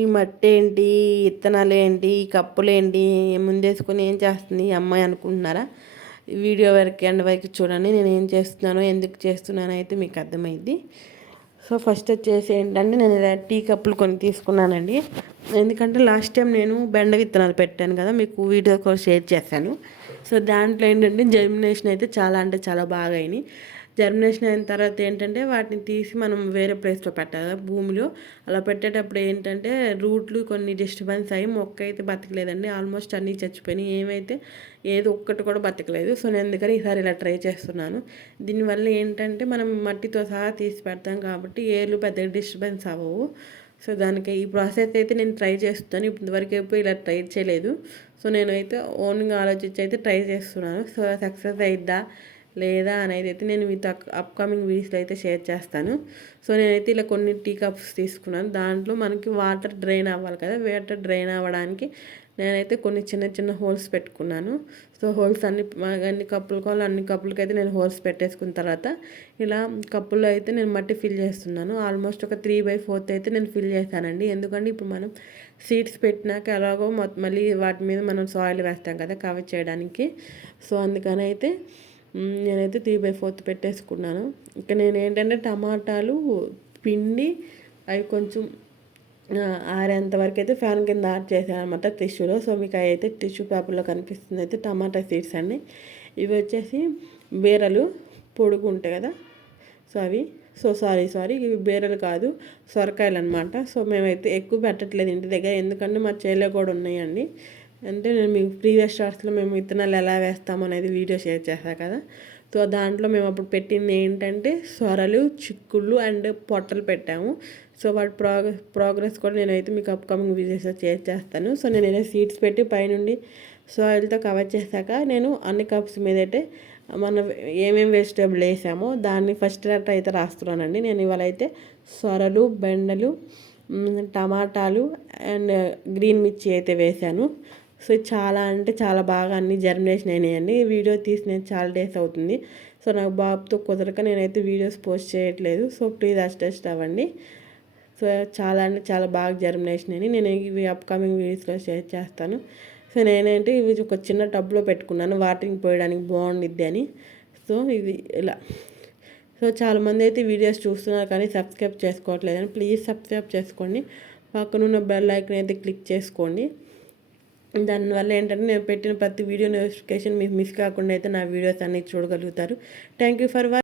ఈ మట్టి ఏంటి, ఇత్తనాలు ఏంటి, ఈ కప్పులు ఏంటి, ముందేసుకొని ఏం చేస్తుంది ఈ అమ్మాయి అనుకుంటున్నారా? వీడియో వరకు ఎండ్ వరకు చూడండి. నేను ఏం చేస్తున్నానో ఎందుకు చేస్తున్నానో అయితే మీకు అర్థమైంది. సో ఫస్ట్ వచ్చేసి ఏంటంటే నేను ఇలా టీ కప్పులు కొన్ని తీసుకున్నానండి. ఎందుకంటే లాస్ట్ టైం నేను బెండ విత్తనాలు పెట్టాను కదా, మీకు వీడియో కూడా షేర్ చేశాను. సో దాంట్లో ఏంటంటే జర్మినేషన్ అయితే చాలా అంటే చాలా బాగా అయినాయి. జర్మినేషన్ అయిన తర్వాత ఏంటంటే వాటిని తీసి మనం వేరే ప్లేస్లో పెట్టాలి కదా భూమిలో. అలా పెట్టేటప్పుడు ఏంటంటే రూట్లు కొన్ని డిస్టర్బెన్స్ అయ్యి మొక్క అయితే బతకలేదండి. ఆల్మోస్ట్ అన్నీ చచ్చిపోయినాయి. ఏమైతే ఏదో ఒక్కటి కూడా బతకలేదు. సో నేను అందుకని ఈసారి ఇలా ట్రై చేస్తున్నాను. దీనివల్ల ఏంటంటే మనం మట్టితో సహా తీసి పెడతాం కాబట్టి ఏర్లు పెద్దగా డిస్టర్బెన్స్ అవ్వవు. సో దానికి ఈ ప్రాసెస్ అయితే నేను ట్రై చేస్తాను. ఇప్పటివరకు ఎప్పుడు ఇలా ట్రై చేయలేదు. సో నేనైతే ఓన్గా ఆలోచించి అయితే ట్రై చేస్తున్నాను. సో సక్సెస్ అయిద్దా లేదా అనేది అయితే నేను మీతో అప్కమింగ్ వీడియోస్లో అయితే షేర్ చేస్తాను. సో నేనైతే ఇలా కొన్ని టీ కప్స్ తీసుకున్నాను. దాంట్లో మనకి వాటర్ డ్రైన్ అవ్వాలి కదా, వాటర్ డ్రైన్ అవ్వడానికి నేనైతే కొన్ని చిన్న చిన్న హోల్స్ పెట్టుకున్నాను. సో హోల్స్ అన్ని కప్పులు కావాలి అన్ని కప్పులకైతే నేను హోల్స్ పెట్టేసుకున్న తర్వాత ఇలా కప్పుల్లో అయితే నేను మట్టి ఫిల్ చేస్తున్నాను. ఆల్మోస్ట్ ఒక 3/4 అయితే నేను ఫిల్ చేశానండి. ఎందుకంటే ఇప్పుడు మనం సీడ్స్ పెట్టినాక ఎలాగో మళ్ళీ వాటి మీద మనం సాయిల్ వేస్తాం కదా కవర్ చేయడానికి. సో అందుకని అయితే నేనైతే 3/4 పెట్టేసుకున్నాను. ఇక నేను ఏంటంటే టమాటాలు పిండి అవి కొంచెం ఆరేంత వరకు అయితే ఫ్యాన్ కింద ఆడ్ చేశాను అనమాట టిష్యూలో. సో మీకు అవి అయితే టిష్యూ పేపర్లో కనిపిస్తుంది అయితే టమాటా సీడ్స్ అండి. ఇవి వచ్చేసి బీరలు పొడుగు ఉంటాయి కదా, సో అవి సారీ ఇవి బీరలు కాదు, సొరకాయలు అనమాట. సో మేమైతే ఎక్కువ పెట్టట్లేదు ఇంటి దగ్గర, ఎందుకంటే మా చేలో కూడా ఉన్నాయండి. అంటే నేను మీకు ప్రీవియస్ షార్ట్స్లో మేము విత్తనాలు ఎలా వేస్తాము అనేది వీడియో షేర్ చేశాను కదా. సో దాంట్లో మేము అప్పుడు పెట్టింది ఏంటంటే సొరలు, చిక్కుళ్ళు అండ్ పొట్టలు పెట్టాము. సో వాటి ప్రోగ్రెస్ కూడా నేనైతే మీకు అప్కమింగ్ వీడియోస్లో షేర్ చేస్తాను. సో నేనైతే సీడ్స్ పెట్టి పైనుండి సాయిల్తో కవర్ చేశాక నేను అన్ని కప్స్ మీద అయితే మనం ఏమేమి వెజిటేబుల్ వేసామో దాన్ని ఫస్ట్ లెటర్ అయితే రాస్తున్నానండి. నేను ఇవాళ అయితే సొరలు, బెండలు, టమాటాలు అండ్ గ్రీన్ మిర్చి అయితే వేశాను. సో చాలా అంటే చాలా బాగా అన్ని జర్మినేషన్ అయినాయండి. వీడియో తీసిన చాలా డేస్ అవుతుంది. సో నాకు బాబుతో కుదరక నేనైతే వీడియోస్ పోస్ట్ చేయట్లేదు. సో ప్లీజ్ అడ్జస్ట్ అవ్వండి. సో చాలా అంటే చాలా బాగా జర్మినేషన్ అయినాయి. నేను ఇవి అప్కమింగ్ వీడియోస్లో షేర్ చేస్తాను. సో నేనంటే ఇవి ఒక చిన్న టబ్లో పెట్టుకున్నాను వాటరింగ్ పోయడానికి బాగుండిద్ది అని. సో ఇది ఇలా. సో చాలామంది అయితే వీడియోస్ చూస్తున్నారు కానీ సబ్స్క్రైబ్ చేసుకోవట్లేదని, ప్లీజ్ సబ్స్క్రైబ్ చేసుకోండి. పక్కనున్న బెల్ ఐకాన్ అయితే క్లిక్ చేసుకోండి. దానివల్ల ఏంటంటే నేను పెట్టిన ప్రతి వీడియో నోటిఫికేషన్ మీకు మిస్ కాకుండా అయితే నా వీడియోస్ అన్నీ చూడగలుగుతారు. Thank you for watching.